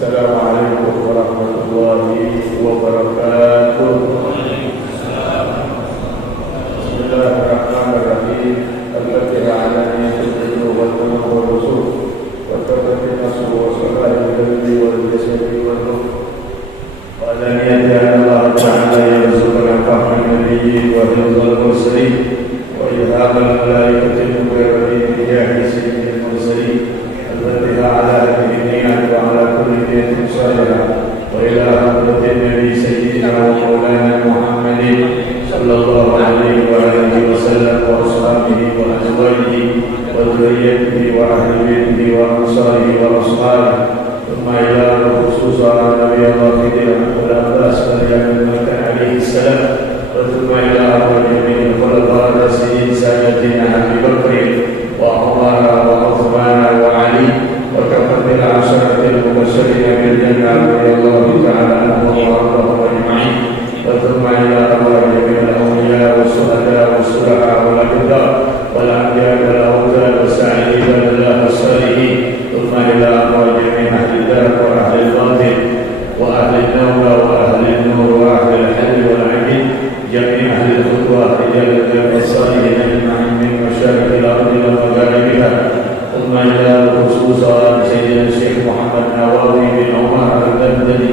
Assalamualaikum warahmatullahi wabarakatuh. Bismillahirrahmanirrahim. Al-Fatihah ala niyyatihi wa tamamu wa rusul wa tabatin nasu wa salahi al-qalbi wal jasadi wal ruh wa ala niyyati Allah ta'ala yarzuqana fahma nabiyyi wa hifzal mursalin wa ilhamal malaikati mukarramin bijahi sayyidil mursalin. Al-Fatihah ala nabiyyina wa ala kulli niyatin salihah wa ila hadratin nabi sayyidina wa maulana Muhammadin sallallahu alaihi wa alihi wa sallam wa ashabihi wa azwajihi wa dhurriyyatihi wa ahli baitihi wa ansarihi wa ashabihi. Thumma ila khususan Nabi Allah Khidir al-Abbas radhiyallahu alaihi salam wa thumma ila jami'il khulafa ar-rasyidin sayyidina Abi Bakr wa Umar wa Uthman wa Ali wa kafatil asharatil mubasysyirin bil jannah radhiyallahu ta'ala anhum wa ardahum ajma'in. ثم إلى أرواح جميع الأولياء والشهداء والشرعاء والأبرار والأنبياء والأوتاد والساعدين لله الصالحين. ثم إلى أرواح جميع أهل الدار وأهل الباطل وأهل النوبة وأهل النور وأهل الحل والعدل جميع أهل الخطوة رجال الدار الصالحين أجمعين من مشارق الأرض ومغاربها. ثم إلى خصوصا سيدنا الشيخ محمد نواوي بن عمر البندري.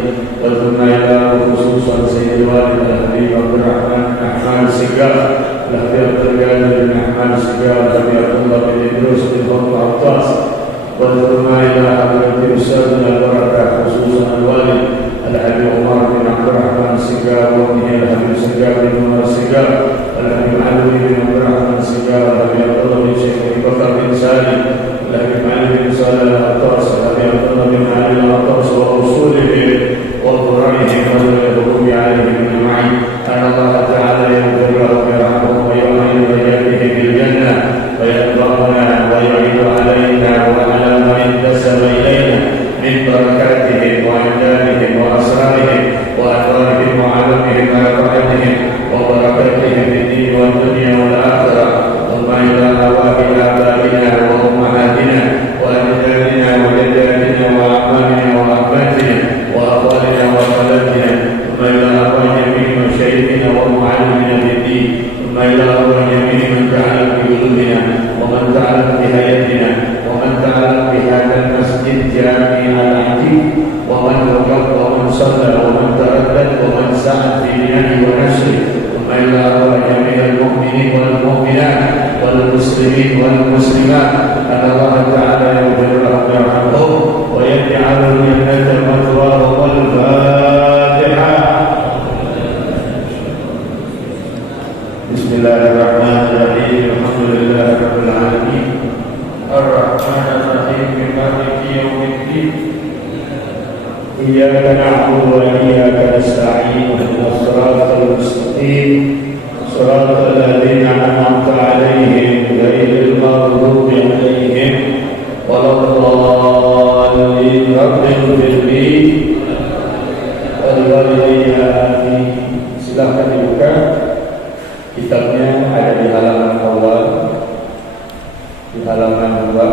ثم إلى خصوصا سيد الوالد الحبيب عبد الرحمن بن أحمد السقاف الحبيب عبد القادر بن أحمد السقاف الحبيب عبد الله بن إدريس بن فضل عطاس. ثم إلى حضرة أستاذنا البركة خصوصا الوالد الحبيب عمر بن عبد الرحمن السقاف وابنه الحبيب السقاف بن عمر السقاف الحبيب علوي بن عبد الرحمن السقاف الحبيب عبد الله بن شيخ بن بكر بن سالم الحبيب علي بن صالح العطاس الحبيب عبد الله بن علي العطاس وأصوله وقرائهم والحكم عليهم أجمعين. أن الله تعالى يغفر لهم ويرحمهم ويعين بياتهم بالجنة ويرضانا ويعين علينا وعلى ما انتسب إلينا من بركاتهم وأعدادهم وأسرارهم وأنوارهم وعلمهم ورحمتهم وبركاتهم في الدين والدنيا والآخرة. ثم إلى أرواح آبائنا وأمهاتنا وأجدادنا وجداتنا وأعمامنا وأخواتنا وأخواننا وخالاتنا. ثم إلى أرواح جميع مشايخنا ومعلمنا في الدين. ثم إلى أرواح جميع من تعلم بقلوبنا ومن تعلم بهيئتنا ومن تعلم بهذا المسجد جامع العتيق ومن وقف ومن صلى ومن تردد ومن سعى في بنائه ونشره. ثم إلى أرواح جميع المؤمنين والمؤمنات والمسلمين والمسلمات. أن الله تعالى يغفر لهم ويرحمهم ويجعل الجنة مثواهم. الفاتحة. بسم الله الرحمن الرحيم. الحمد لله رب العالمين الرحمن الرحيم مالك يوم الدين. إياك نعبد وإياك نستعين. اهدنا الصراط المستقيم صراط الذين أنعمت عليهم غير المغضوب عليهم ولا الضالين. رب اغفر لي walidayya amin. Silahkan dibuka kitabnya, ada di halaman awal, di halaman 2.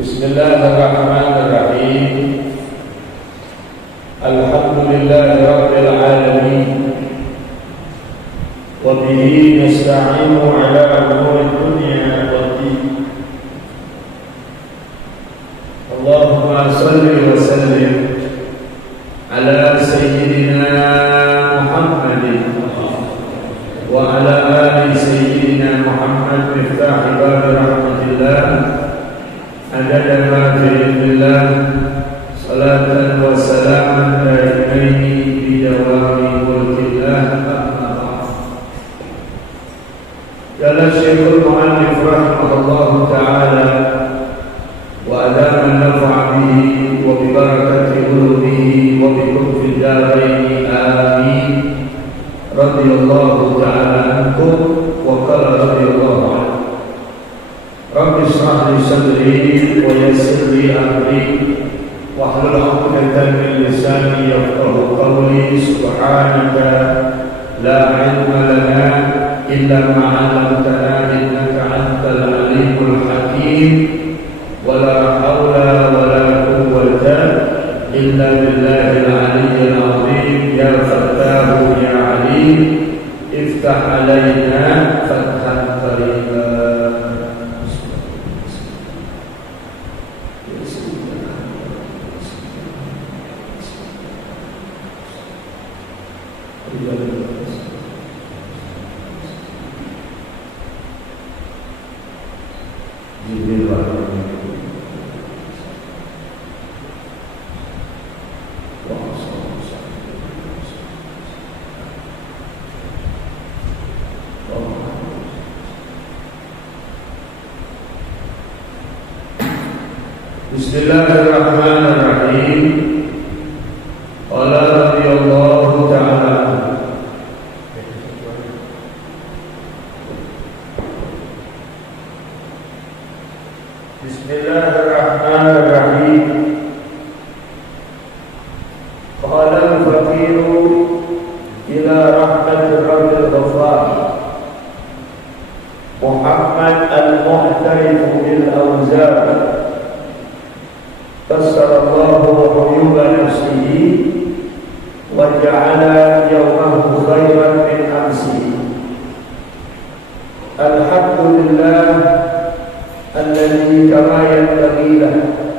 Bismillahirrahmanirrahim. Alhamdulillahi rabbil alamin wa bihi nasta'inu ala umuri dunya waddin. Allahumma salli wa sallim ala sayyidina Muhammadin wa ala ali sayyidina Muhammad miftah bab rahmatillah adada ma fi ilmillah salatan wa salaman daimaini bi dawami mulkillah. Qala Syekhul Mu'allif rahimahullahu ta'ala wa adama nafa'a bihi wa bi barakati ulumihi wa bi lutfi daraini amin. Radhiyallahu ta'ala anhu wa qala radhiyallahu anhu. Rabbi shrah li sadri wa yassir li amri wahlul 'uqdatam min lisani yafqahu qawli. Subhanaka la ilma lana إلا ما علمتنا إنك ya Fattahu ya Alim iftah alaina fathan qariba. Bismillahirrahmanirrahim. Qala radhiyallahu ta'ala. Bismillahirrahmanirrahim. Qala al-faqiru ila rahmatir rabbil ghafar Muhammad al-muhtarif bil awzar Fassarallahu uyuba nafsihi wa ja'ala yawmahu khairan min amsihi. Alhamdulillah alladhi kama yanbaghi lahu,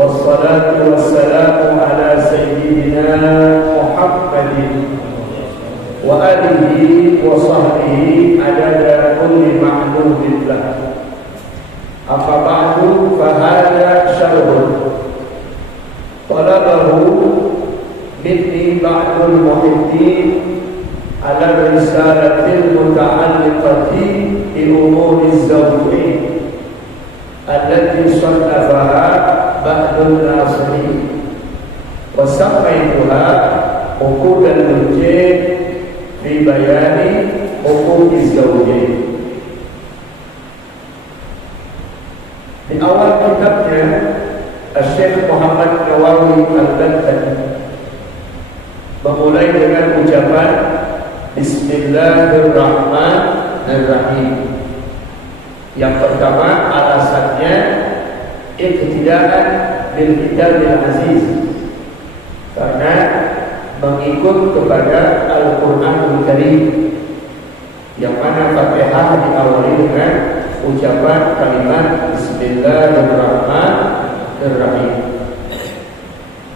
wassalatu wassalamu ala sayyidina Muhammadin wa alihi wa sahbihi adada kulli ma'lumin lahu. Apa ba'du fahada syarhun talabahu minni ba'dul muhiddin ala risalatil muta'alliqati bi umuriz zawjin allati sannafaha ba'dul nasirin wa sammaytuha uqudal wujud fi bayani uqudiz zawjin. Di awal kitabnya Syekh Muhammad Nawawi Al-Bantani memulai dengan ucapan Bismillahirrahmanirrahim. Yang pertama alasannya iktidaan bil kitabil aziz, karena mengikut kepada Al-Qur'anul Karim, yang mana Fatihah diawali dengan ucapan kalimat Bismillahirrahmanirrahim.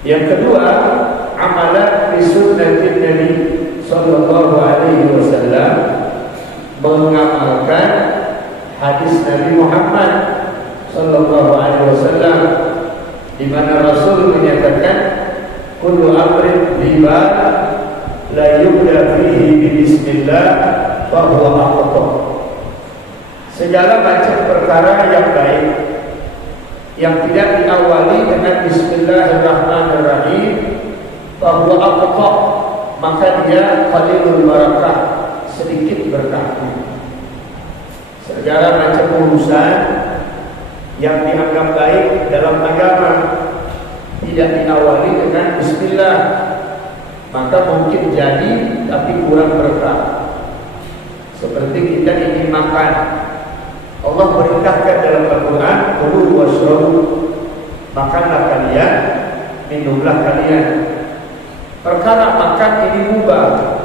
Yang kedua, amalan bi sunnatin Nabi sallallahu alaihi wasallam, mengamalkan hadis Nabi Muhammad sallallahu alaihi wasallam, di mana Rasul menyatakan kullu amrin liba la yubda fihi bi bismillah fa huwa aqta. Segala macam perkara yang baik yang tidak diawali dengan Bismillahirrahmanirrahim bahwa aqta, maka dia qalilul barakah, sedikit berkahnya. Segala macam urusan yang dianggap baik dalam agama tidak diawali dengan Bismillah, maka mungkin jadi tapi kurang berkah. Seperti kita ingin makan, Allah perintahkan dalam Al-Quran, kulu washrabu, makanlah kalian, minumlah kalian. Perkara makan ini mubah,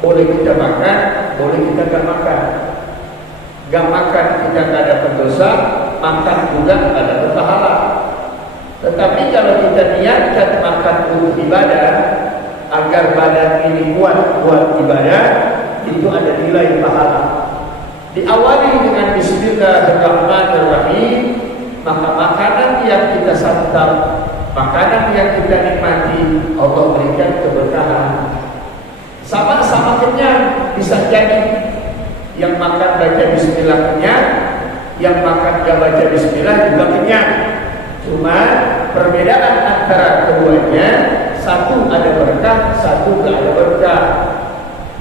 boleh kita makan, boleh kita gak makan. Gak makan kita gak ada pendosa, makan juga ada berpahala. Tetapi kalau kita niatkan makan untuk ibadah, agar badan ini kuat buat ibadah, itu ada nilai pahala. Diawali dengan Bismillahirrahmanirrahim, maka makanan yang kita santap, makanan yang kita nikmati, Allah berikan keberkahan. Sama-sama kenyang, bisa jadi yang makan baca Bismillah kenyang, yang makan gak baca Bismillah juga kenyang. Cuma perbedaan antara keduanya, satu ada berkah, satu gak ada berkah.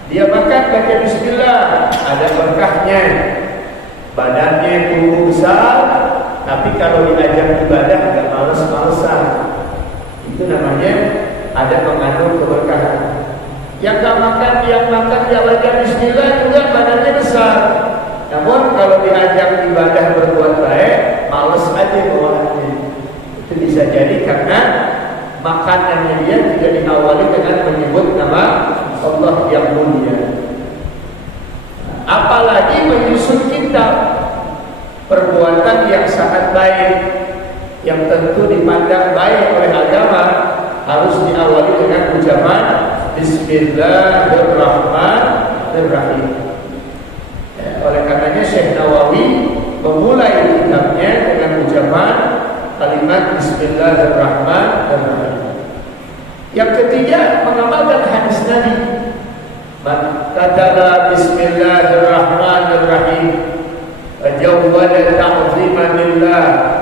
Dia makan baca Bismillah, ada berkahnya, badannya tumbuh besar, tapi kalau diajak ibadah gak males-malesan. Itu namanya ada mengandung keberkahan. Yang gak makan, yang makan gak baca Bismillah juga badannya besar, namun kalau diajak ibadah berbuat baik, males aja bawaannya. Itu bisa jadi karena makanannya dia tidak diawali dengan menyebut nama untuk dipandang baik oleh agama harus diawali dengan ucapan Bismillahirrahmanirrahim. Oleh karenanya Syekh Nawawi memulai kitabnya dengan ucapan kalimat Bismillahirrahmanirrahim. Yang ketiga, mengamalkan hadis Nabi. Man kataba Bismillahirrahmanirrahim fajawwada ta'ziman lillah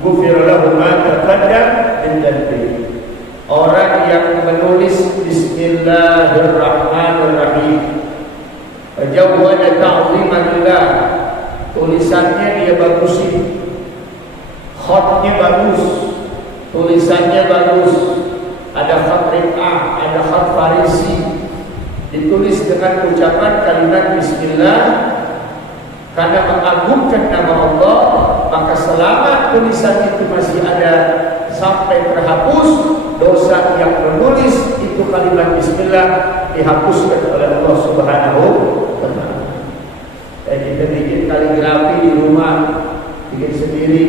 ghufira lahu ma taqaddam min dhanbihi. Orang yang menulis Bismillahirrahmanirrahim fajawwada ta'ziman lillah, tulisannya dia bagusin, khatnya bagus, tulisannya bagus, ada khat rif'ah, ada khat farisi, ditulis dengan ucapan kalimat Bismillah karena mengagungkan nama Allah, maka selama tulisan itu masih ada sampai terhapus, dosa yang menulis itu kalimat Bismillah dihapuskan oleh Allah Subhanahu wa ta'ala. Kita bikin kaligrafi di rumah, bikin sendiri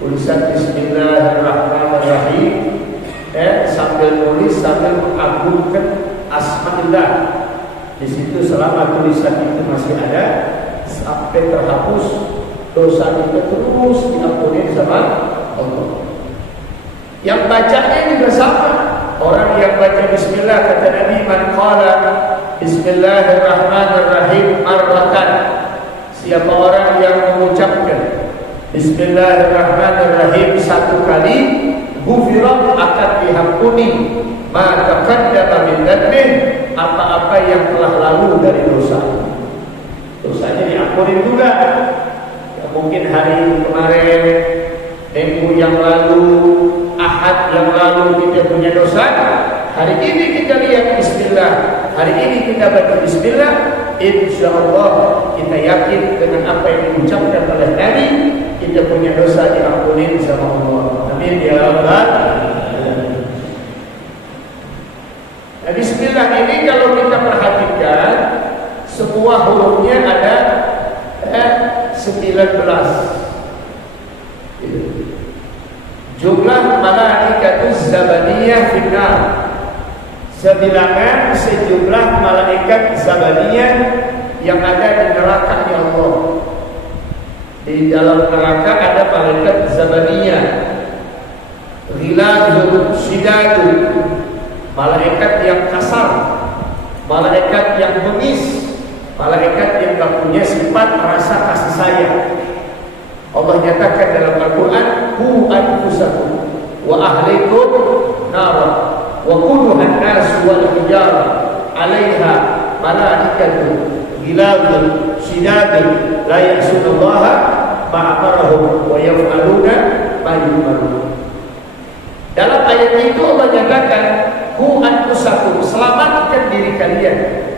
tulisan Bismillahirrahmanirrahim, sambil nulis sambil mengagungkan Asmaullah. Di situ selama tulisan itu masih ada sampai terhapus, dosa itu terus diampuni sama Allah. Yang bacanya juga sama. Orang yang baca Bismillah, kata Nabi, man qala Bismillahirrahmanirrahim marratan, siapa orang yang mengucapkan Bismillahirrahmanirrahim satu kali, ghufira, akan diampuni ma taqaddama min dhanbi, apa-apa yang telah lalu dari dosa. Dosanya diampuni juga. Ya, mungkin hari kemarin, minggu yang lalu, Ahad yang lalu kita punya dosa. Hari ini kita lihat Bismillah, hari ini kita baca Bismillah, insyaallah kita yakin dengan apa yang diucapkan oleh Nabi, kita punya dosa diampuni sama Allah. Amin ya rabbal alamin. Nah, Bismillah ini kalau kita perhatikan, semua hurufnya ada 19. Jumlah malaikatuz zabaniyah finnar, sebilangan sejumlah malaikat zabaniyah yang ada di neraka ya Allah. Di dalam neraka ada malaikat zabaniyah, ghilazun syidadun, malaikat yang kasar, malaikat yang bengis, malaikat yang tak punya sifat rasa kasih sayang. Allah nyatakan dalam Al-Quran, hu anfusakum wa ahlikum nara wa quduhan nas wal hijarah 'alaiha malaikatun ghilazun syidadun la ya'sunallaha ma amarahum wa yaf'aluna ma yu'marun. Dalam ayat itu Allah nyatakan, hu anfusakum, selamatkan diri kalian,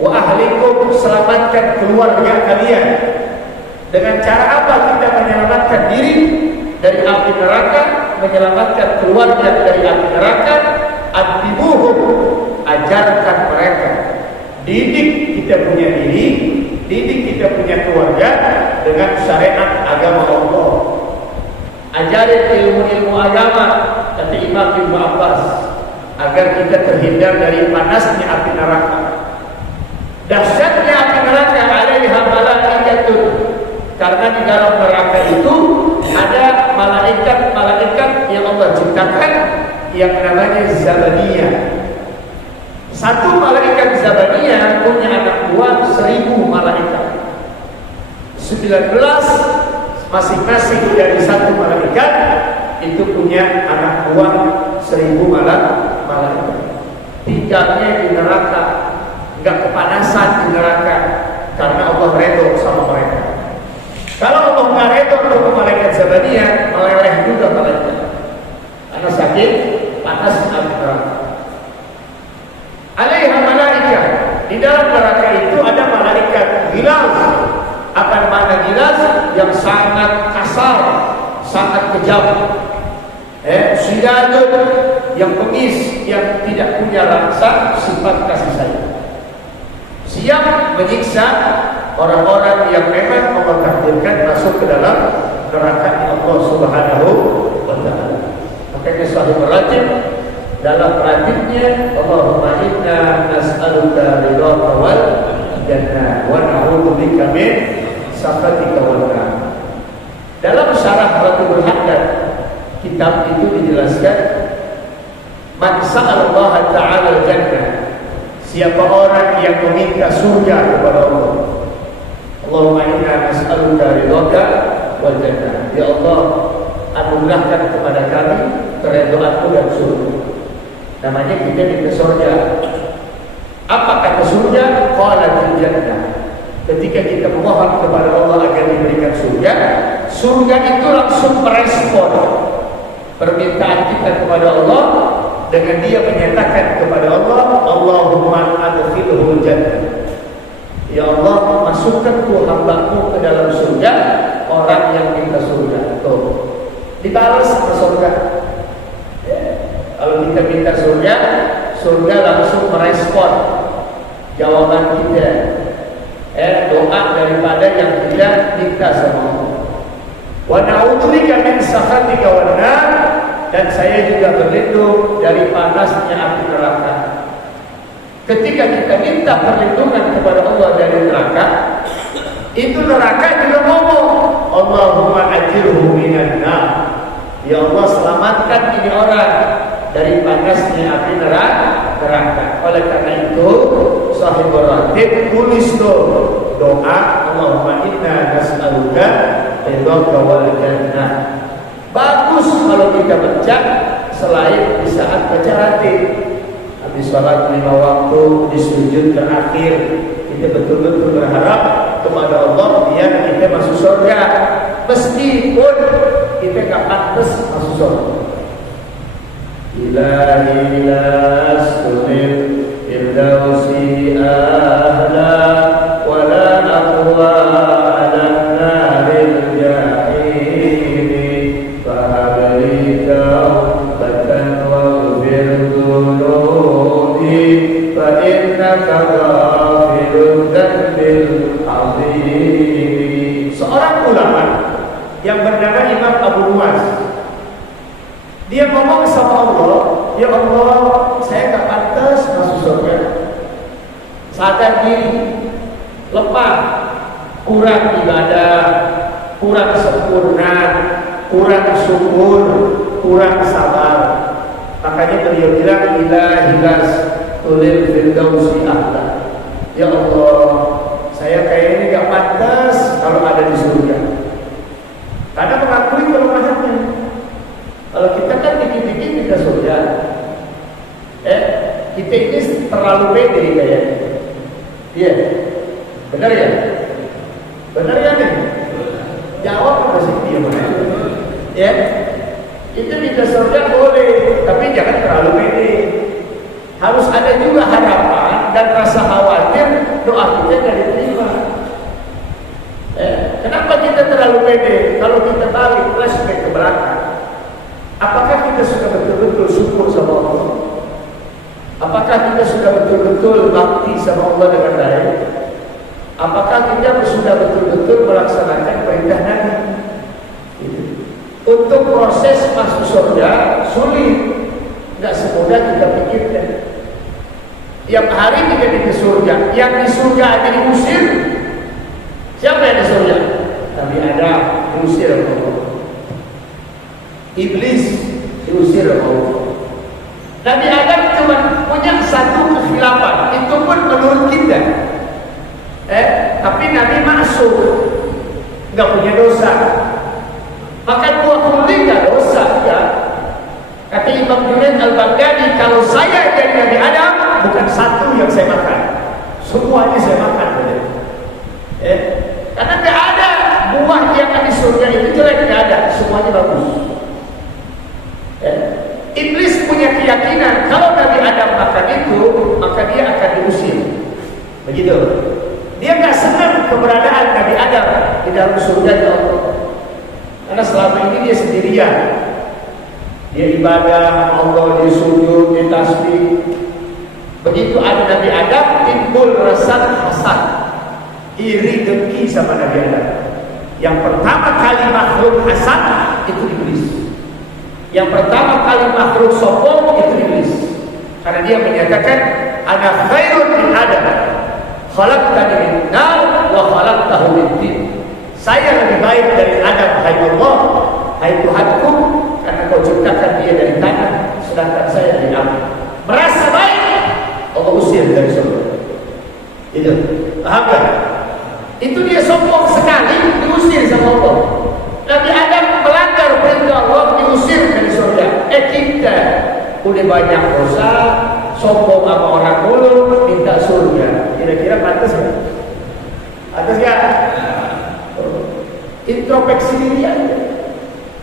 wa ahlikum, selamatkan keluarga kalian. Dengan cara apa kita menyelamatkan diri dari api neraka, menyelamatkan keluarga dari api neraka? Adibuhum, ajarkan mereka. Didik kita punya diri, didik kita punya keluarga dengan syariat agama Allah. Ajarin ilmu-ilmu agama, kata Imam Ibnu Abbas, agar kita terhindar dari panasnya api neraka. Dahsyatnya api neraka, alaiha malaikatun, karena di dalam neraka itu ada malaikat-malaikat yang Allah ciptakan yang namanya Zabaniyah. Satu malaikat Zabaniyah punya anak buah 1000 malaikat. 19 masing-masing dari satu malaikat itu punya anak buah 1000 malaikat. Tinggalnya di neraka, enggak kepanasan di neraka karena Allah redha sama mereka. Kalau Allah nggak redha untuk malaikat Zabaniyah, meleleh juga malaikat karena sakit panas api neraka. Alaiha malaikah, di dalam neraka itu ada malaikat ghilaz. Apa makna ghilaz? Yang sangat kasar, sangat kejam. Syidadun, yang bengis, yang tidak punya rasa sifat kasih sayang, siap menyiksa orang-orang yang memang Allah takdirkan masuk ke dalam neraka Allah Subhanahu wa Makanya Sahih Ratib dalam ratibnya, Allahumma inna nas'aluka ridhaka wal jannah wa na'udzubika min sakhatika wan nar. Dalam syarah Ratibul Haddad kitab itu dijelaskan, man sa'alallaha ta'ala jannah, siapa orang yang meminta surga kepada Allah. Allahumma inna nas'aluka ridhaka wal jannah, ya Allah anugerahkan kepada kami keridhaan-Mu dan surga. Namanya kita minta surga. Apa kata surga? Qalatil jannah. Ketika kita memohon kepada Allah agar diberikan surga, surga itu langsung merespon permintaan kita kepada Allah dengan dia menyatakan kepada Allah, Allahumma adkhilhul jannah. Ya Allah, masukkan tu hamba-Mu ke dalam surga, orang yang minta surga. Tuh, dibalas ke surga. Kalau kita minta surga, surga langsung merespon jawaban kita. Doa daripada yang tidak minta sama Allah. Wa na'udzubika min sakhatika wan nar, dan saya juga berlindung dari panasnya api neraka. Ketika kita minta perlindungan kepada Allah dari neraka, itu neraka juga ngomong, Allahumma ajirhu minan nar. Ya Allah, selamatkan ini orang dari panasnya api neraka. Oleh karena itu, Sahibul Ratib tulis doa, Allahumma inna nas'aluka ridhaka wal jannah. Bagus kalau kita baca selain di saat baca ratib. Habis sholat 5 waktu, di sujud terakhir, kita betul-betul berharap kepada Allah biar kita masuk surga, meskipun kita gak pantas masuk surga. Ilahi lastunil irdausi ahla wala aqwa ala naril jahimi fahabli taubatan wa ghfir dhunubi fa innaka ghafirud dzambil azim. Seorang ulama yang bernama Imam Abu Nuwas, dia ngomong sama Allah, ya Allah, saya gak pantas masuk surga. Sadar diri, lemah, kurang ibadah, kurang sempurna, kurang syukur, kurang sabar. Makanya beliau bilang, ilahilas tulil firdausi ahla. Ya Allah, saya kayaknya gak pantas kalau ada di surga, karena mengakui kelemahannya. Kalau kita kan dikit-dikit kita surga, kita ini terlalu pede kayaknya. Iya, benar ya? Benar ya nih? Jawab apa sih dia benar? Ya, itu kita surga boleh, tapi jangan terlalu pede. Harus ada juga harapan dan rasa khawatir doa kita tidak diterima. Kenapa kita terlalu pede? Kalau kita balik flashback ke belakang, apakah kita sudah betul-betul syukur sama Allah? Apakah kita sudah betul-betul bakti sama Allah dengan baik? Apakah kita sudah betul-betul melaksanakan perintah Nabi? Untuk proses masuk surga sulit, tidak semudah kita pikirkan. Tiap hari kita di surga, yang di surga aja diusir. Siapa yang di surga? Nabi Adam diusir oleh Allah. Iblis diusir oleh Allah. Nabi Adam cuma punya satu kekhilafan, itu pun menurut kita. Tapi Nabi masuk, nggak punya dosa. Makan buah kuning nggak dosa, ya. Kata Imam Junaid Al-Baghdadi, kalau saya jadi Nabi Adam, bukan satu yang saya makan, semuanya saya makan. Karena nggak ada buah yang ada di surga itu jelek, nggak ada, semuanya bagus. Iblis punya keyakinan kalau Nabi Adam makan itu, maka dia akan diusir. Begitu. Dia nggak senang keberadaan Nabi Adam di dalam surga ya Allah. Karena selama ini dia sendirian. Dia ibadah Allah, dia sujud, dia tasbih. Begitu ada Nabi Adam, timbul rasa hasad, iri dengki sama Nabi Adam. Yang pertama kali makhluk hasad itu iblis. Yang pertama kali makhluk sombong itu iblis. Karena dia menyatakan ana khairun min Adam. Khalaqtani min nar wa khalaqtahu min tin. Saya lebih baik dari Adam, hai Allah, hai Tuhanku, karena kau ciptakan dia dari tanah, sedangkan saya dari api. Merasa baik, Allah usir dari surga. Itu, paham gak? Itu dia sombong sekali, diusir sama Allah. Nabi Adam melanggar perintah Allah, diusir dari surga. Kita udah banyak dosa, sombong sama orang mulu, minta surga. Kira-kira pantas gak? Pantas gak? Introspeksi diri aja.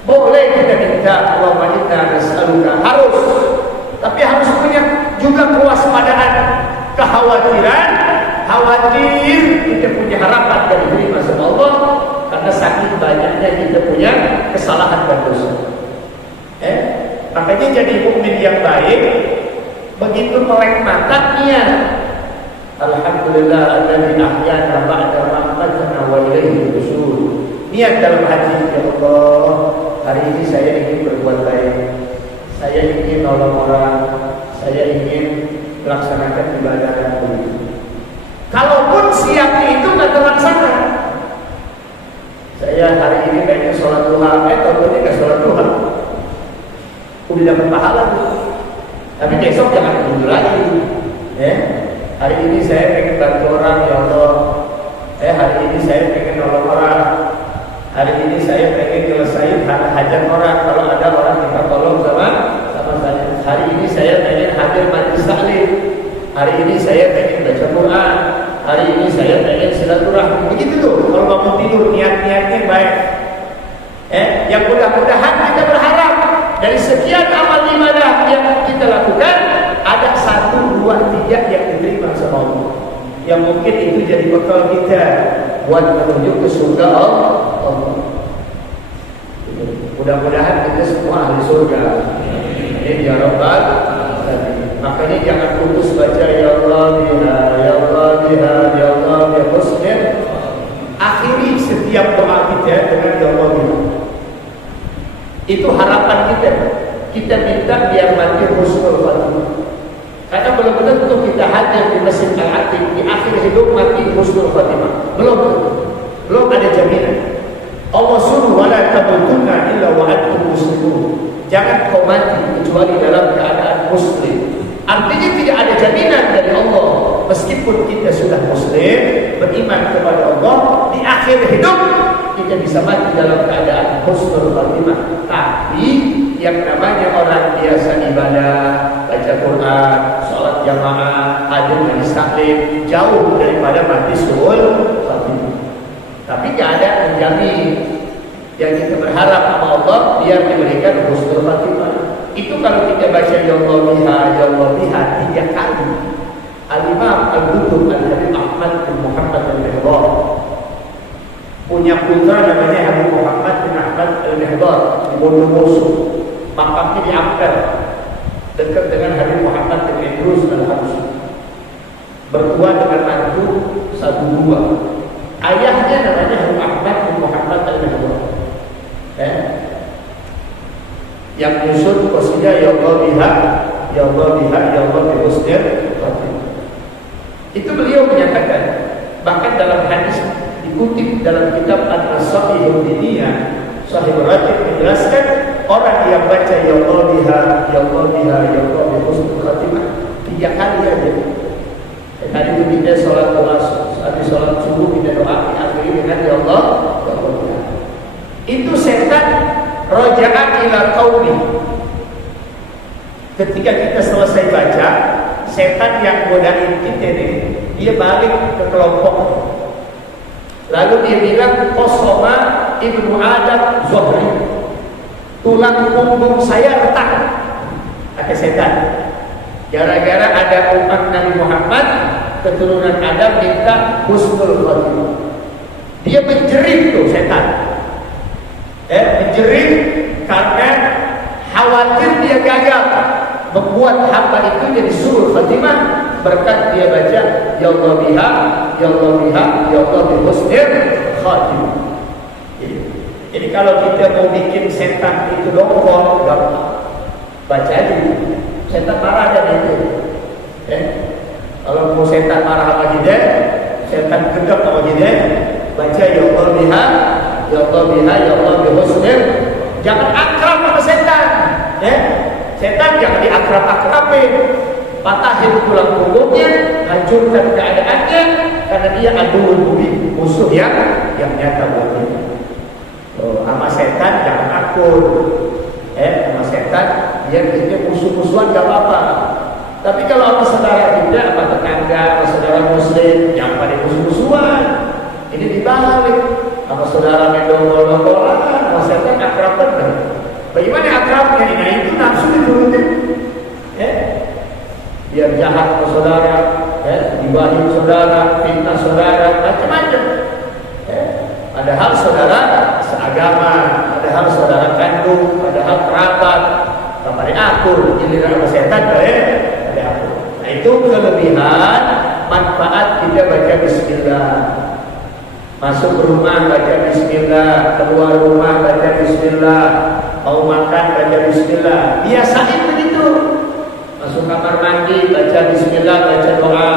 Boleh kita minta Allahumma inna nas'aluka, harus, tapi harus punya juga kewaspadaan, kekhawatiran, khawatir kita punya harapan dan diterima sama Allah karena saking banyaknya kita punya kesalahan dan dosa. Makanya jadi mukmin yang baik begitu melek mata niat. Alhamdulillah alladzi ahyana ba'da ma amatana wa ilaihi nusyur. Niat dalam hati, ya Allah, hari ini saya ingin berbuat baik, saya ingin nolong orang, saya ingin melaksanakan ibadah dan begitu. Kalaupun siapnya itu nggak terlaksana, saya hari ini kayaknya sholat duha, contohnya nggak sholat duha, udah dapat pahala tuh, tapi besok jangan mundur lagi. Hari ini saya pengen bantu orang, ya Allah. Hari ini saya pengen nolong orang. Hari ini saya pengen nyelesain hajat orang. Kalau ada orang minta tolong sama saya. Hari ini saya pengen hadir majlis taklim. Hari ini saya pengen baca Quran. Hari ini saya pengen silaturahmi. Begitu tuh. Kalau bangun tidur niat-niatnya baik. Yang mudah-mudahan kita berharap dari sekian amal ibadah yang kita lakukan ada 1, 2, 3 yang diterima sama Allah. Yang mungkin itu jadi bekal kita buat menuju ke surga Allah. Mudah-mudahan kita semua ahli surga. Amin ya rabbal alamin. Makanya jangan putus baca ya Allah biha, ya Allah biha, ya Allah bi husnil. Akhiri setiap doa kita dengan ya Allah biha. Itu harapan kita. Kita minta biar mati husnul khatimah. Karena belum tentu kita hadir di Masjid Al-Atiq di akhir hidup mati husnul khatimah. Belum ada jaminan. Allah suruh wala tamutunna illa wa antum muslimun. Jangan kau mati kecuali dalam keadaan muslim. Artinya tidak ada jaminan dari Allah. Meskipun kita sudah muslim, beriman kepada Allah, di akhir hidup kita bisa mati dalam keadaan husnul khatimah. Tapi yang namanya orang biasa ibadah, baca Quran, sholat jamaah, hadir majlis taklim, jauh daripada mati suul khatimah. Tapi tidak ada menjamin. Yang kita berharap sama Allah biar diberikan husnul khatimah. Itu kalau kita baca ya Allah biha, ya Allah biha 3 kali. Al-Imam Al-Qutub Al-Habib Ahmad bin Muhammad Al-Mihdar punya putra namanya Habib Muhammad bin Ahmad Al-Mihdar di Bondowoso. Makamnya di Ampel dekat dengan Habib Muhammad bin Idrus Al-Habsyi. Bertua dengan mantu 1-2. Ayahnya namanya Habib Ahmad bin Muhammad Al-Mihdar. Yang nyusun qasidah ya Allah biha, ya Allah biha, ya Allah bi husnil khatimah. Itu beliau menyatakan, bahkan dalam hadis dikutip dalam kitab An-Nasihah Diniyah, Sahih Rajib menjelaskan orang yang baca ya Allah biha, ya Allah biha, ya Allah bi husnil khatimah 3 kali aja. Tadi itu kita sholat doa, habis sholat subuh kita doa diakhiri dengan ya Allah, ya Allah biha. Itu setan roja'a ila qaumi. Ketika kita selesai baca, setan yang godain kita nih, dia balik ke kelompok. Lalu dia bilang qasama ibnu Adam Zuhri. Tulang punggung saya retak. Kata setan. Gara-gara ada umat Nabi Muhammad, keturunan Adam minta husnul khatimah. Dia menjerit tuh setan. Menjerit karena khawatir dia gagal membuat hamba itu jadi suul khatimah berkat dia baca ya Allah biha, ya Allah biha, ya Allah bi husnil khatimah. Jadi kalau kita mau bikin setan itu dongkol, gampang. Baca aja. Setan marah aja itu. Kalau mau setan marah sama kita, setan gedek sama kita, baca ya Allah biha, ya Allah biha, ya Allah bihusnil. Jangan akrab sama setan. Setan jangan diakrab-akrabin. Patahin tulang punggungnya, hancurkan keadaannya, karena dia aduul mubin, musuh yang nyata buat kita. Sama setan jangan akur. Sama setan dia musuh-musuhan gak apa-apa. Tapi kalau sama saudara kita, sama tetangga, sama saudara muslim, jangan pada musuh-musuhan. Ini dibalik. Sama saudara mendongkol-dongkolan, sama setan akrab benar. Bagaimana akrabnya? Nah itu nafsu diturutin. Biar jahat ke saudara, dibahin saudara, fitnah saudara, macam-macam. Padahal saudara seagama, padahal saudara kandung, padahal kerabat, kemarin akur, giliran sama setan, ada akur. Nah itu kelebihan manfaat kita baca Bismillah. Masuk rumah baca Bismillah, keluar rumah baca Bismillah, mau makan baca Bismillah. Biasain begitu. Masuk kamar mandi baca Bismillah, baca doa.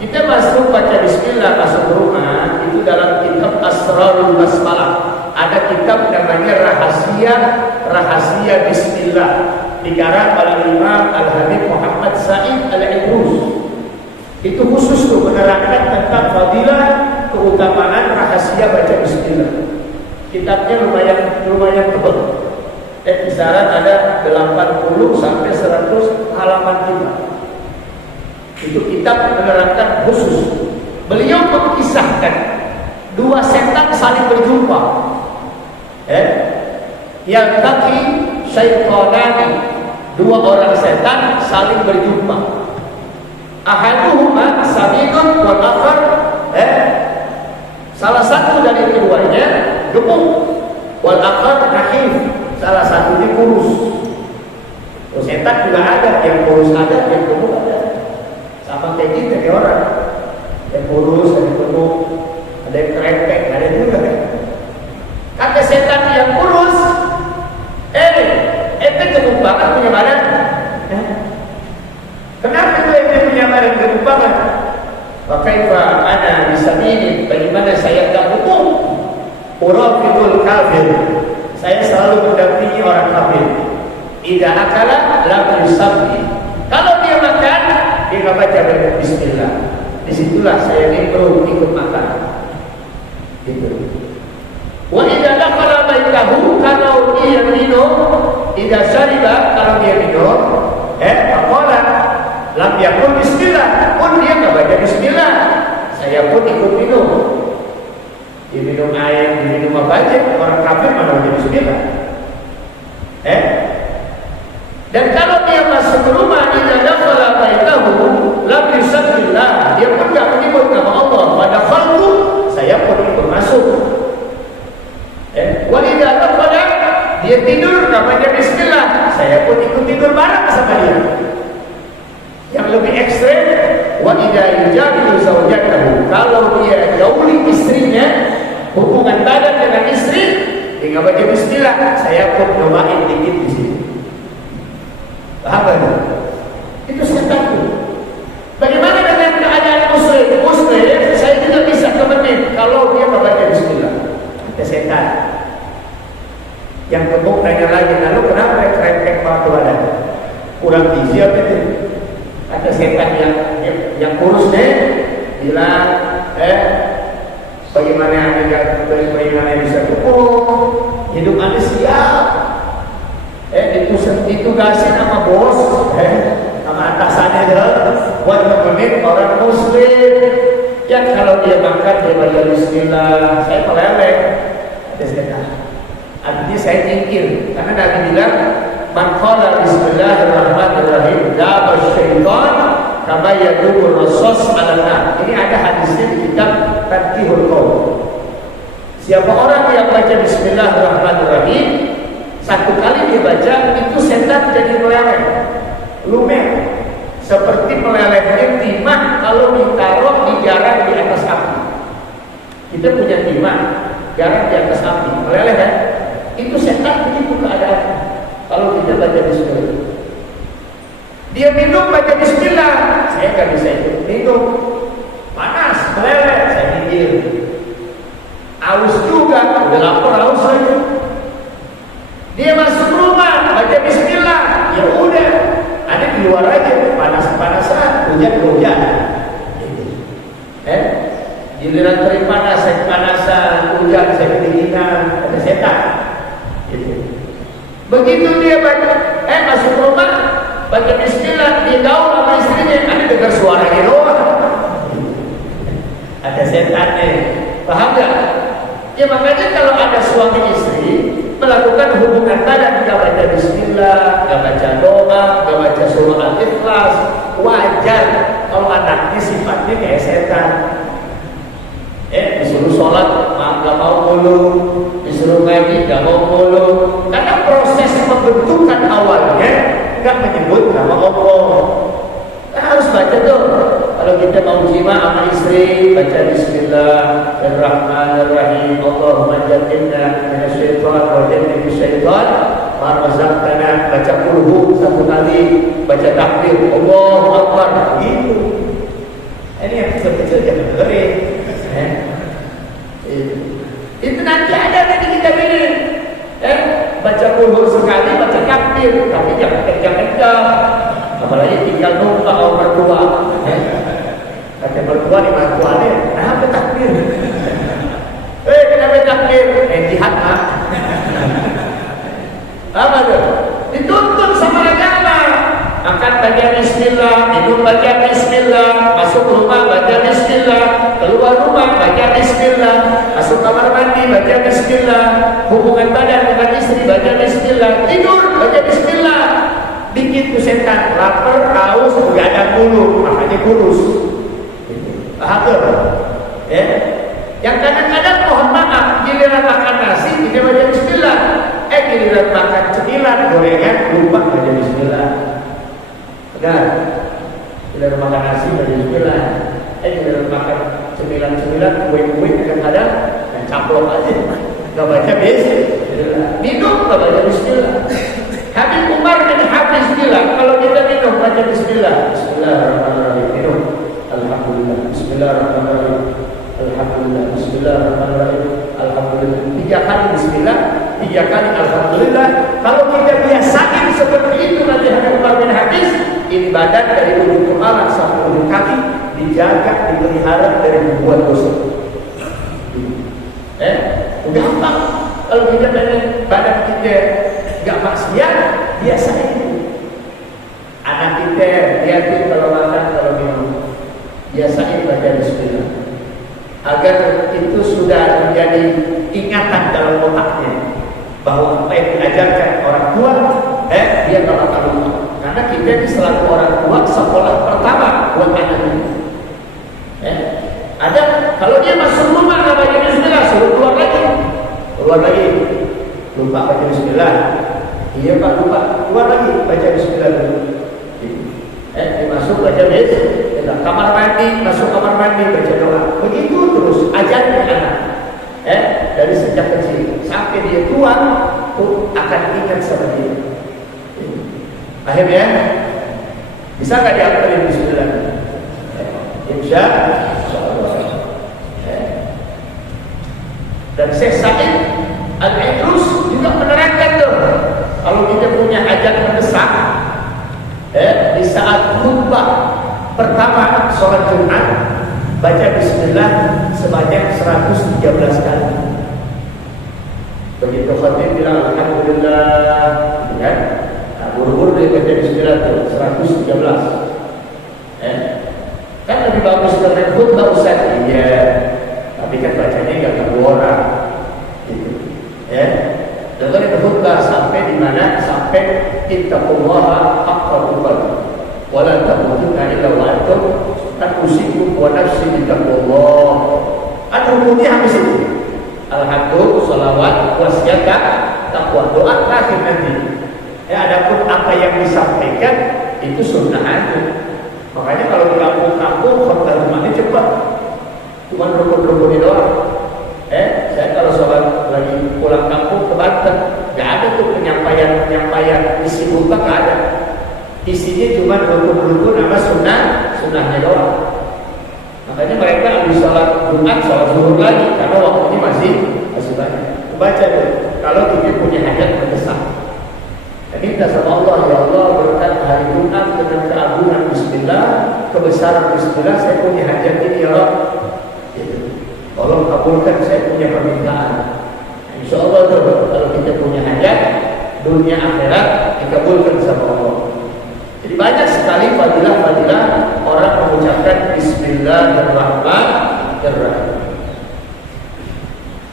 Kita masuk baca Bismillah masuk rumah itu dalam kitab Asrarul Basmalah. Ada kitab namanya Rahasia Bismillah, dikarang oleh Imam Al-Habib Muhammad Said Al-Idrus. Itu khusus tuh menerangkan tentang fadilah keutamaan rahasia baca Bismillah. Kitabnya lumayan tebal. Kisaran ada 80 sampai 100 halaman kitab. Itu kitab menerangkan khusus. Beliau mengisahkan dua setan saling berjumpa. Yang kaki syaitanani, dua orang setan saling berjumpa. Ahaduhuma saminun wal akhar, salah satu dari keduanya gemuk, wal akhar nahif, salah satunya kurus. Setan juga ada, yang kurus ada, yang gemuk ada. Sama kayak kita kayak orang, yang kurus, ada yang gemuk, ada yang kerempek, ada juga kan. Kata setan yang kurus, ente gemuk banget punya badan. Kenapa tuh ente punya badan gemuk banget? Fakaifa ana bisaminin, bagaimana saya enggak gemuk? Urafiqul kafir, saya selalu mendampingi orang kafir. Idza akala lam yusalli, kalau dia makan dia nggak baca Bismillah. Disitulah saya nimbrung ikut makan. Gitu. Wa idza dakhala baitahu, kalau dia minum, idza syariba, kalau dia minum, faqala lam yakul Bismillah, pun dia nggak baca Bismillah. Saya pun ikut minum. Diminum air, diminum apa aja, orang kafir mana baca Bismillah. Dan kalau dia masuk ke rumah, idza dakhala baitahu lam yusallillah, dia pun enggak menyebut nama Allah. Pada khalqu, saya pun ikut masuk. Wa idza dakhala, dia tidur namanya Bismillah, saya pun ikut tidur bareng sama dia. Yang lebih ekstrem, wa idza yujabiru zawjatahu, kalau dia gauli istrinya, hubungan badan dengan istri, dia enggak baca Bismillah, saya pun doain dikit di sini. Paham? Itu setan itu. Bagaimana dengan keadaan muslim? Muslim, saya tidak bisa kemenin kalau dia membaca Bismillah. Itu setan. Yang gemuk tanya lagi, lalu kenapa kerempek banget badan? Kurang gizi apa itu? Ada setan yang kurus deh, bilang, bagaimana bisa gemuk? Hidup Anda siap. Ditugasin sama bos, sama atasannya buat nemenin orang muslim. Ya kalau dia makan dia baca Bismillah, saya meleleh. Artinya saya nyingkir, karena Nabi bilang, man qala Bismillahirrahmanirrahim daba syaitan kama yadubur rasos ala nar. Ini ada hadisnya di kitab Tadhkirul Qaul. Siapa orang yang baca Bismillahirrahmanirrahim, satu kali dia baca, itu setan jadi meleleh, lumer, seperti melelehnya timah kalau ditaruh di jarang di atas api. Kita punya timah, jarang di atas api, meleleh kan? Itu setan begitu keadaannya. Kalau kita baca bismillah, dia minum baca bismillah, saya nggak bisa itu minum. Panas, meleleh, saya minggir. Aus juga, udah lapar aus aja. Dia masuk rumah baca bismillah, ya udah, ada di luar aja, panas-panasan, hujan-hujan. Giliran terik panas, saya kepanasan, hujan, saya kedinginan, ada setan. Gitu. Begitu dia baca, masuk rumah, baca bismillah, dia gaul sama istrinya, ada dengar suaranya doang. Ada setannya, paham gak? Ya makanya kalau ada suami istri melakukan hubungan badan, gak baca bismillah, gak baca doa, gak baca surah Al-Ikhlas, wajar kalau anaknya sifatnya kayak setan. Disuruh sholat, gak mau mulu, disuruh ngaji, gak mau mulu. Karena proses pembentukan awalnya gak menyebut nama Allah. Kita harus baca tuh. Kalau kita mau jima sama istri, baca Bismillahirrahmanirrahim. Allahumma jannibna minasyaitan wa jannibna syaitan ma razaqtana. Baca kulhu satu kali, baca takbir, Allahu Akbar. Gitu. Ini yang kecil-kecil jangan dengerin. Itu nanti ada kita pilih. Baca kulhu sekali, baca takbir, tapi jangan kencang-kencang. Apalagi tinggal numpang sama mertua. Kata mertua di mertuanya, kenapa takbir? Kenapa takbir? Jihad mak. Apa tuh? Dituntut sama agama. Makan baca bismillah, minum baca bismillah, masuk rumah baca bismillah, keluar rumah baca bismillah, masuk kamar mandi baca bismillah, hubungan badan dengan istri baca bismillah, tidur baca bismillah. Bikin tuh setan lapar, haus, begadang dulu, makanya kurus. Paham tuh? Yang kadang-kadang mohon maaf, giliran makan nasi tidak baca bismillah, giliran makan cemilan gorengan lupa baca bismillah. Benar? Giliran makan nasi baca bismillah, giliran makan cemilan-cemilan, kue-kue kadang-kadang dan caplok aja, nggak baca bismillah. Minum nggak baca bismillah. Habib Umar bin Hafiz bilang, kalau kita minum baca bismillah, bismillahirrahmanirrahim, minum, alhamdulillah, bismillahirrahmanirrahim, alhamdulillah, bismillahirrahmanirrahim, alhamdulillah. 3 kali bismillah, 3 kali alhamdulillah. Kalau kita biasain seperti itu nanti Habib Umar bin Hafiz, ini badan dari ujung kepala sampai ujung kaki dijaga, dipelihara dari membuat dosa. Gampang. Kalau kita pengen badan kita gak maksiat, biasa itu. Anak kita lihatin kalau makan, kalau minum, biasain baca bismillah. Agar itu sudah menjadi ingatan dalam otaknya bahwa apa yang diajarkan orang tua, dia gak bakal lupa. Karena kita ini selaku orang tua sekolah pertama buat anaknya. Ada kalau dia masuk rumah gak baca bismillah, suruh keluar lagi, lupa baca bismillah. Iya Pak, lupa, keluar lagi, baca bismillah dulu. Masuk baca bismillah, kamar mandi, masuk kamar mandi, baca doa. Begitu terus, ajarkan anak. Dari sejak kecil sampai dia tua, tuh akan ingat sama dia. Akhirnya, bisa nggak diapalin bismillah? Insya Allah. Dan Syekh Sa'id Al-Idrus juga menerangkan tuh, kalau kita punya hajat mendesak, di saat khutbah pertama sholat Jumat, baca bismillah sebanyak 113 kali. Begitu khatib bilang alhamdulillah, kan? Buru-buru dia baca bismillah tuh 113. Kan lebih bagus dengan khutbah Ustaz. Iya, tapi kan bacanya nggak kedua orang, gitu. Dengar khutbah sampai di mana? Sampai ittaqullaha haqqa tuqatih wa la tamutunna illa wa antum taqusikum wa nafsi bittaqullah. Hukumnya habis itu. Alhamdulillah, salawat, wasiat, takwa, doa terakhir nanti. Adapun apa yang disampaikan itu sunnah aja. Makanya kalau di kampung-kampung khutbah Jumatnya cepat, cuma rukun-rukunnya doang. Saya kalau sholat lagi pulang kampung ke Banten, Jumat, sholat zuhur lagi karena waktunya masih banyak. Baca tuh, kalau kita punya hajat mendesak. Dan minta sama Allah, ya Allah berkat hari Jumat dengan keagungan Bismillah, kebesaran Bismillah, saya punya hajat ini ya Allah. Tolong kabulkan saya punya permintaan. Insya Allah tuh, kalau kita punya hajat dunia akhirat dikabulkan sama Allah. Jadi banyak sekali fadilah-fadilah orang mengucapkan Bismillahirrahmanirrahim.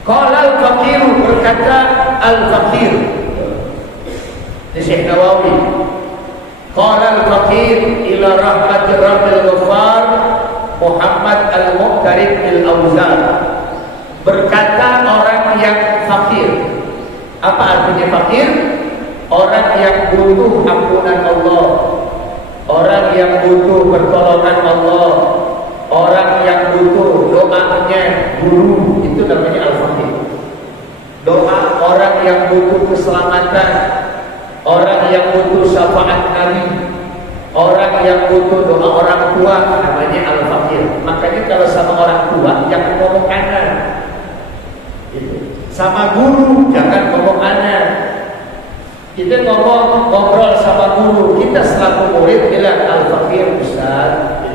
Qala al-faqir, berkata al-faqir di Syekh Nawawi, qala al-faqir ila rahmati rabbil ghafar Muhammad al-Muqtarib al-Auzar. Berkata orang yang fakir. Apa artinya fakir? Orang yang butuh ampunan Allah, orang yang butuh pertolongan Allah, orang yang butuh doanya guru, itu namanya al-fakir. Doa orang yang butuh keselamatan, orang yang butuh syafaat Nabi, orang yang butuh doa orang tua, namanya al-fakir. Makanya kalau sama orang tua jangan ngomong anak, sama guru jangan ngomong anak. Kita ngobrol sama guru, kita selaku murid bilang al-fakir Ustaz.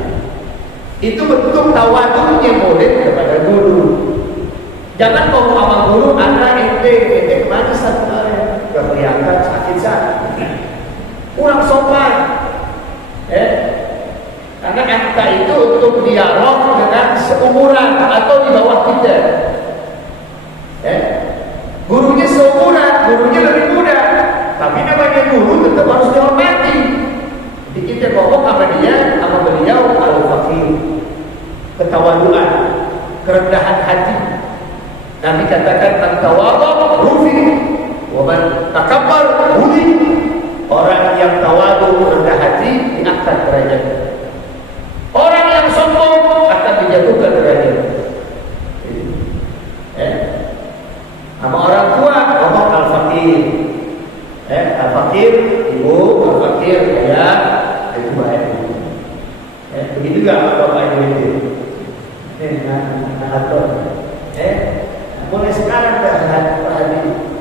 Itu bentuk tawadhunya murid kepada guru. Jangan ngomong sama guru, anak ente kemana satu hari? Gak kelihatan, sakit. Kurang sopan. Karena anta itu untuk dialog dengan seumuran atau di bawah kita. Gurunya seumuran, gurunya lebih muda, tapi namanya guru tetap harus dihormati. Jadi kita ngomong sama dia, sama beliau al-fakir, ketawaduan, kerendahan hati. Nabi katakan at-tawadhu rufi wa man takabbar hudi. Orang yang tawadu, rendah hati, diangkat derajat. Orang yang sombong akan dijatuhkan derajat. Sama orang tua ngomong al-fakir. Al-fakir ibu, al-fakir ayah, itu baik. Begitu juga bapak ibu itu. Mulai sekarang dah perhatian.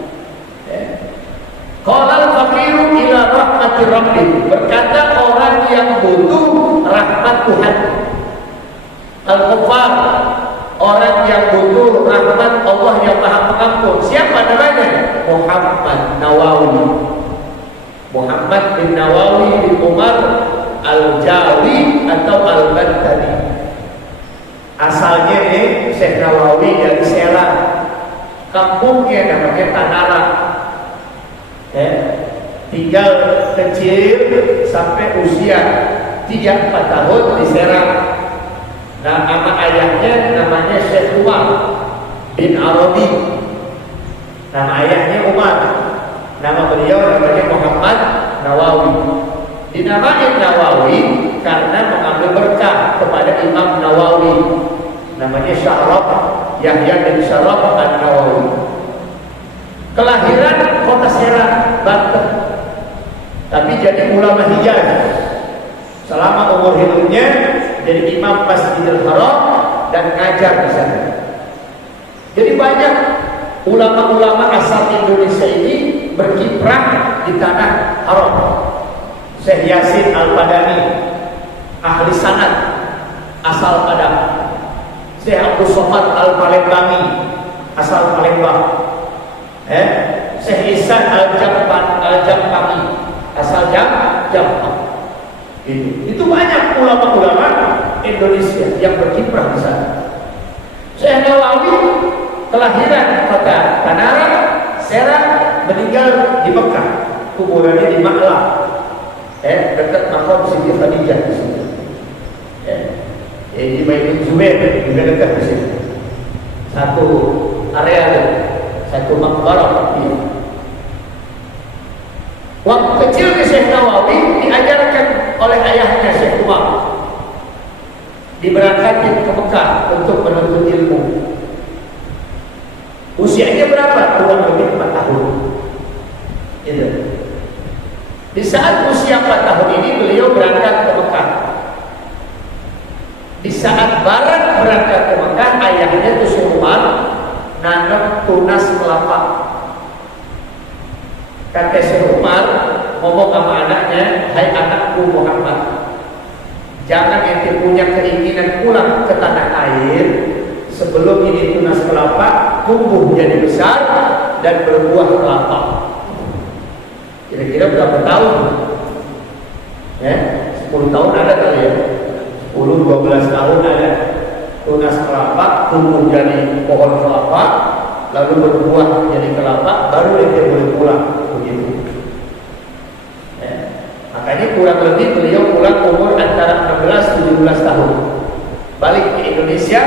Qala al-faqiru ila rahmati rabbih. Berkata orang yang butuh rahmat Tuhan. Al-Ghaffar, orang yang butuh rahmat Allah yang Maha Pengampun. Siapa namanya? Muhammad Nawawi. Muhammad bin Nawawi bin Umar Al-Jawi atau Al-Bantani. Asalnya Syekh Nawawi dari Serang. Kampungnya namanya Tanara. Tinggal kecil sampai usia 3-4 tahun di Serang. Nah, nama ayahnya namanya Syekh Umar bin Arabi. Nama ayahnya Umar. Nama beliau namanya Muhammad Nawawi. Dinamai Nawawi karena mengambil berkah kepada Imam Nawawi. Namanya Syaraf, Yahya bin Syaraf An-Nawawi. Kelahiran kota Serang, Banten. Tapi jadi ulama Hijaz. Selama umur hidupnya jadi imam Masjidil Haram dan ngajar di sana. Jadi banyak ulama-ulama asal Indonesia ini berkiprah di tanah haram. Syekh Yasin Al-Padani, ahli sanad asal Padang. Syekh Abdul Somad Al-Palembangi, asal Palembang. Syekh Ihsan Al-Jampangi, asal Jampang. Itu banyak ulama-ulama Indonesia yang berkiprah di sana. Syekh Nawawi kelahiran kota Tanara, Serang, meninggal di Mekah, kuburannya di Maklah, dekat makam Siti Khadijah di sini. Di Baitul Zubair juga dekat di sini. Satu area, satu makbarah. Waktu kecil di Syekh Nawawi diajarkan oleh ayahnya Syekh Umar, diberangkatkan ke Mekah untuk menuntut ilmu. Usianya berapa? Kurang lebih 4 tahun. Gitu. Di saat usia 4 tahun ini beliau berangkat ke Mekah. Di saat barat berangkat ke Mekah, ayahnya itu si Umar nanam tunas kelapa. Kata si Umar ngomong sama anaknya, hai anakku Muhammad, jangan ente punya keinginan pulang ke tanah air sebelum ini tunas kelapa tumbuh jadi besar dan berbuah kelapa. Kira-kira berapa tahun? Ya, 10 tahun ada kali ya, 10-12 tahun ada. Tunas kelapa tumbuh jadi pohon kelapa, lalu berbuah jadi kelapa, baru dia boleh pulang begitu. Ya. Makanya kurang lebih beliau pulang umur antara 16-17 tahun. Balik ke Indonesia,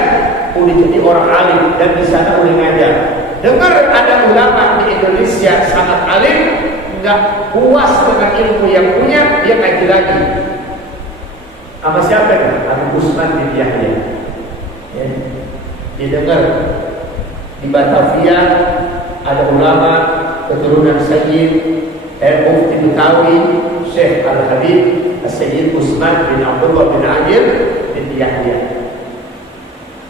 udah jadi orang alim dan di sana udah ngajar. Dengar ada ulama di Indonesia sangat alim, nggak puas dengan ilmu yang punya, dia ngaji lagi. Sama siapa kan? Habib Usman bin Yahya. Ya. Didengar di Batavia ada ulama keturunan Sayyid Mufti Betawi Syekh Al-Habib Sayyid Usman bin Abdullah bin Ajil bin Yahya.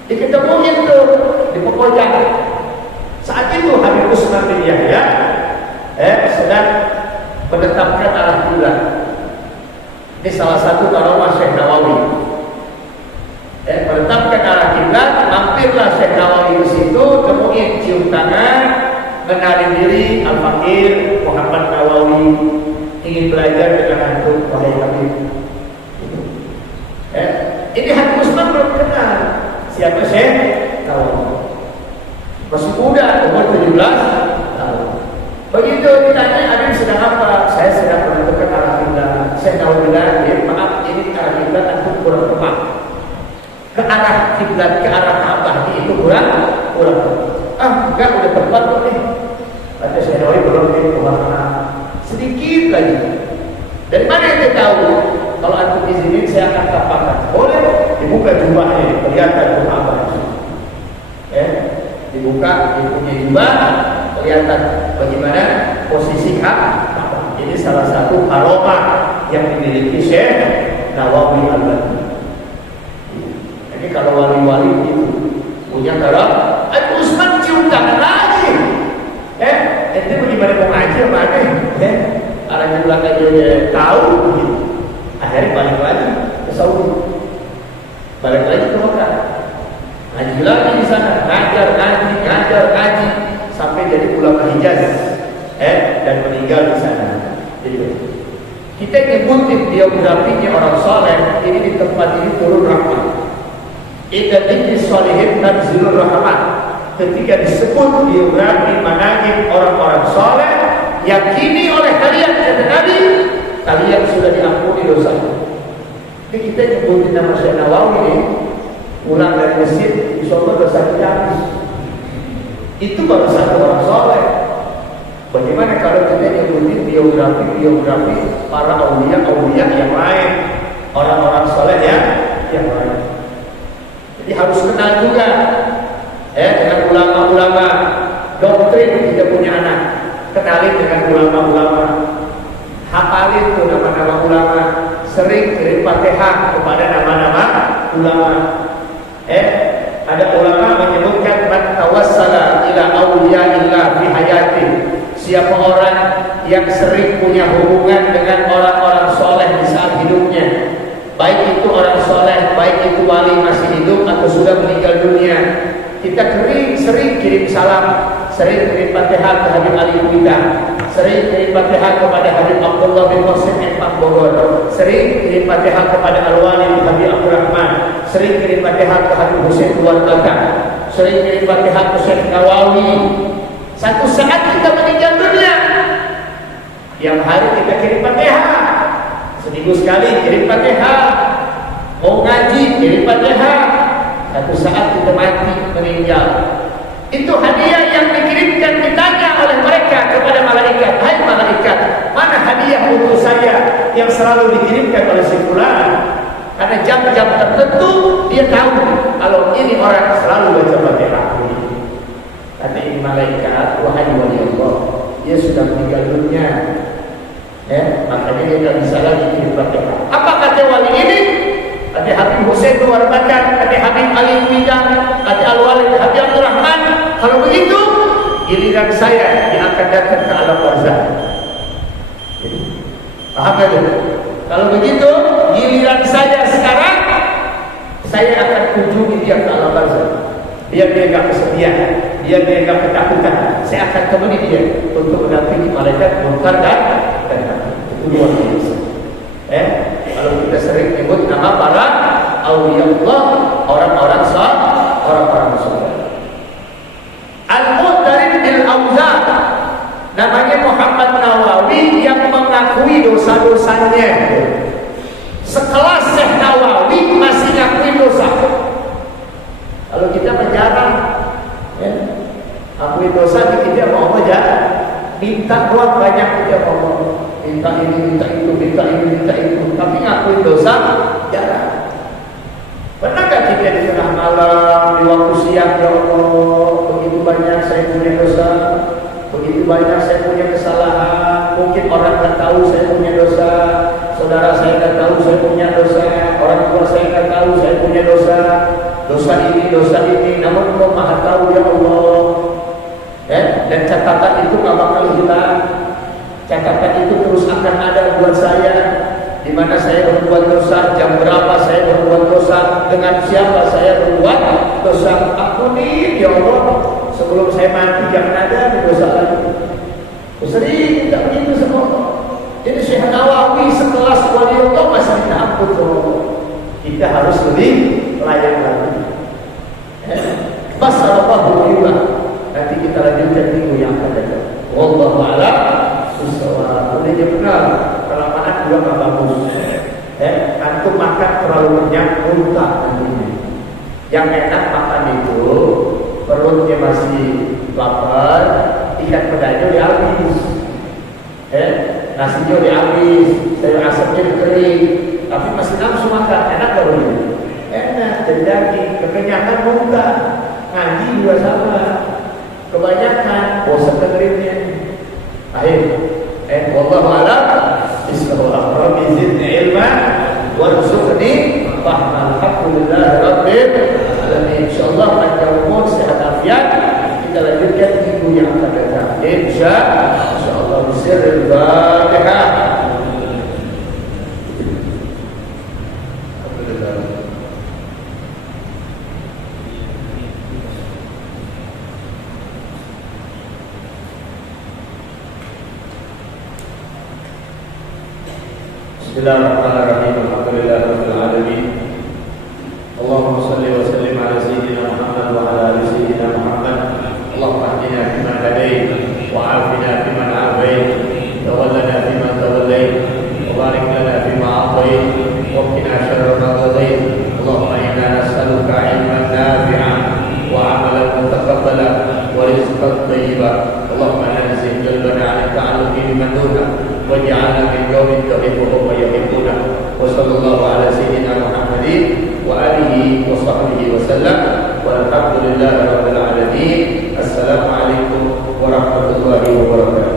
Diketemuin tuh di Pekojan. Saat itu Habib Usman bin Yahya sedang menetapkan arah kiblat. Ini salah satu karomah Syekh Nawawi. Menetapkan arah kiblat, mampirlah Syekh Nawawi ke situ, temuin, cium tangan, mengenalin diri, Al-Fakir Muhammad Nawawi, ingin belajar dengan antum wahai Habib. Ini Habib Usman belum kenal siapa Syekh Nawawi. Masih muda, umur 17 tahun. Begitu ditanya, Habib sedang apa? Saya sedang menentukan arah kiblat. Syekh Nawawi bilang, maaf, ini arah kiblat antum kurang tepat. Ke arah kiblat, ke arah Ka'bah itu kurang. Enggak, udah tepat kok nih. Kata Syekh Nawawi belum warna sedikit lagi. Dari mana ente tahu? Kalau antum izinin saya akan tampakkan. Boleh, dibuka jubahnya, kelihatan ke Ka'bah. Dibuka, dia punya jubah, kelihatan bagaimana posisi Ka'bah. Ini salah satu karomah yang dimiliki Syekh Nawawi Al-Albani. Jadi kalau wali-wali itu punya karomah, Habib Usman cium tangan lagi. Itu bagaimana mau ngaji apa ada? Arah kiblat aja tahu begitu. Akhirnya balik lagi ke Saudi, balik lagi ke Mekah, ngaji lagi di sana, ngajar ngaji sampai jadi ulama Hijaz, dan meninggal di sana. Jadi kita nyebutin biografinya orang soleh ini di tempat ini turun rahmat. Idza dzikri sholihin tanzilur rahmat. Ketika disebut biografi manaqib orang-orang soleh, yakini oleh kalian kata Nabi, kalian sudah diampuni dosa. Jadi kita nyebutin nama Syekh Nawawi ini, pulang dari masjid, insyaallah dosa kita habis. Itu baru satu orang soleh. Bagaimana kalau kita nyebutin biografi para aulia yang lain, orang-orang soleh yang lain. Jadi harus kenal juga dengan ulama-ulama doktrin. Kita punya anak, kenalin dengan ulama-ulama, hafalin tuh nama-nama ulama, sering kirim Fatihah kepada nama-nama ulama. Ada ulama menyebutkan man tawassala ila awliyaillah fi hayati. Siapa orang yang sering punya hubungan dengan orang-orang soleh di saat hidupnya, baik itu orang soleh, baik itu wali masih hidup atau sudah meninggal dunia, kita sering kirim salam, sering kirim Fatihah ke Habib Ali Kuita, sering kirim Fatihah kepada Habib Abdullah bin Qasim Empang Bogor, sering kirim Fatihah kepada Al-Wali Habib Abdurrahman, sering kirim Fatihah ke Habib Husain Tuan Bata, sering kirim Fatihah ke Syekh Nawawi. Satu saat kita meninggal dunia, yang hari kita kirim Fatihah, seminggu sekali kirim Fatihah, mau ngaji kirim Fatihah. Satu saat kita mati meninggal, itu hadiah yang dikirimkan, ditanya oleh mereka kepada malaikat, hai malaikat, mana hadiah untuk saya yang selalu dikirimkan oleh si fulan? Karena jam-jam tertentu dia tahu kalau ini orang selalu baca Fatihah. Kata ini malaikat, wahai wali Allah, dia sudah meninggal dunia, makanya dia tidak bisa lagi kirim Fatihah. Apa kata wali ini? Kata Habib Husain Tuan Bata, kata Habib Ali giliran saya yang akan datang ke alam barzakh. Paham gak itu? Kalau begitu, giliran saya sekarang, saya akan kunjungi dia ke alam barzakh. Biar dia gak kesedihan, biar dia gak ketakutan, saya akan temani dia untuk mendampingi malaikat munkar dan itu luar biasa. Kalau kita sering menyebut nama para awliyaullah, orang-orang saleh, orang-orang saleh. Al-Mu'tarid bil-Awzar, namanya Muhammad Nawawi yang mengakui dosa-dosanya. Sekelas Syekh Nawawi masih ngakui dosa. Kalau kita menjarang, akui dosa, kita mau aja minta doang banyak, kita mau minta ini, minta itu, minta ini, minta itu, tapi ngakui dosa jarang. Pernahkah kita di tengah malam, di waktu siang, ya Allah, begitu banyak saya punya dosa, begitu banyak saya punya kesalahan, mungkin orang tak tahu saya punya dosa, saudara saya tak tahu saya punya dosa, orang tua saya tak tahu saya punya dosa, dosa ini, namun Allah Maha tahu ya Allah. Dan catatan itu gak bakal hilang, catatan itu terus akan ada buat saya. Di mana saya berbuat dosa, jam berapa saya berbuat dosa, dengan siapa saya berbuat dosa. Ampuni ya Allah, sebelum saya mati jangan ada dosa lagi. Sering tak begitu semua. Jadi Syekh Nawawi sekelas waliullah masih minta ampun Allah. Kita harus lebih layak lagi. Masalahul iman. Nanti kita lanjutkan minggu yang akan datang. Wallahu a'lam bishawab. Udah benar. Kalau makan juga nggak bagus. Antum makan terlalu banyak muntah nantinya. Yang enak makan itu perutnya masih lapar, ikan pedanya udah habis, nasinya udah habis, sayur asamnya udah kering, tapi masih nafsu makan. Enak gak boleh? Enak. Jadi daging kekenyangan muntah, ngaji juga sama. Kebanyakan bosan dengerinnya. Akhir. Wallahu a'lam bishawab. Rabbi zidni ilma warzuqni fahma. Alhamdulillah rabbil alamin. Insyaallah panjang umur, sehat afiat. Kita lanjutkan minggu yang akan datang. Insyaallah bisirril Fatihah. Bismillahirrahmanirrahim. Alhamdulillahirabbil alamin. Allahumma shalli wa sallim ala sayyidina Muhammad wa ala ali sayyidina Muhammad. Allahumma hdina fiman hadait wa 'afina fiman 'afait, tawallana fiman tawallait, wa barik lana fima a'tait, wa qina syarra ma qadait. Allahumma inna nas'aluka 'ilman nafi'an wa 'amalan mutaqabbalan wa rizqan thayyiban. Allahumma anzil qalbana 'ala ta'alluqi biman dunak waj'alna min qaumin tuhibbuhum wa yuhibbuna. Wa sallallahu ala sayyidina Muhammadin wa alihi wa sahbihi wa sallam. Walhamdulillahi rabbil alamin. Assalamualaikum warahmatullahi wabarakatuh.